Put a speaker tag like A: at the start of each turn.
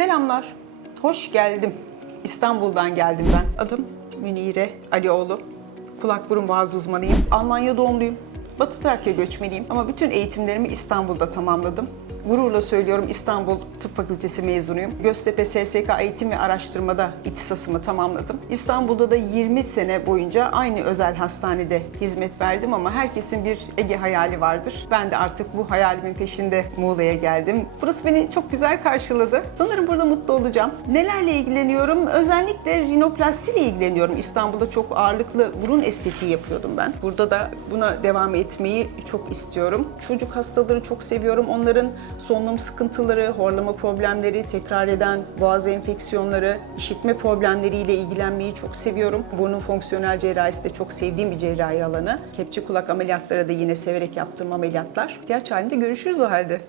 A: Selamlar, hoş geldim. İstanbul'dan geldim ben. Adım Münire Alioğlu. Kulak burun boğaz uzmanıyım. Almanya doğumluyum. Batı Trakya göçmeniyim ama bütün eğitimlerimi İstanbul'da tamamladım. Gururla söylüyorum İstanbul Tıp Fakültesi mezunuyum. Göztepe SSK Eğitim ve Araştırmada ihtisasımı tamamladım. İstanbul'da da 20 sene boyunca aynı özel hastanede hizmet verdim ama herkesin bir Ege hayali vardır. Ben de artık bu hayalimin peşinde Muğla'ya geldim. Burası beni çok güzel karşıladı. Sanırım burada mutlu olacağım. Nelerle ilgileniyorum? Özellikle rinoplasti ile ilgileniyorum. İstanbul'da çok ağırlıklı burun estetiği yapıyordum ben. Burada da buna devam etmeyi çok istiyorum. Çocuk hastaları çok seviyorum. Onların solunum sıkıntıları, horlama problemleri, tekrar eden boğaz enfeksiyonları, işitme problemleriyle ilgilenmeyi çok seviyorum. Burnun fonksiyonel cerrahisi de çok sevdiğim bir cerrahi alanı. Kepçe kulak ameliyatları da yine severek yaptığım ameliyatlar. İhtiyaç halinde görüşürüz o halde.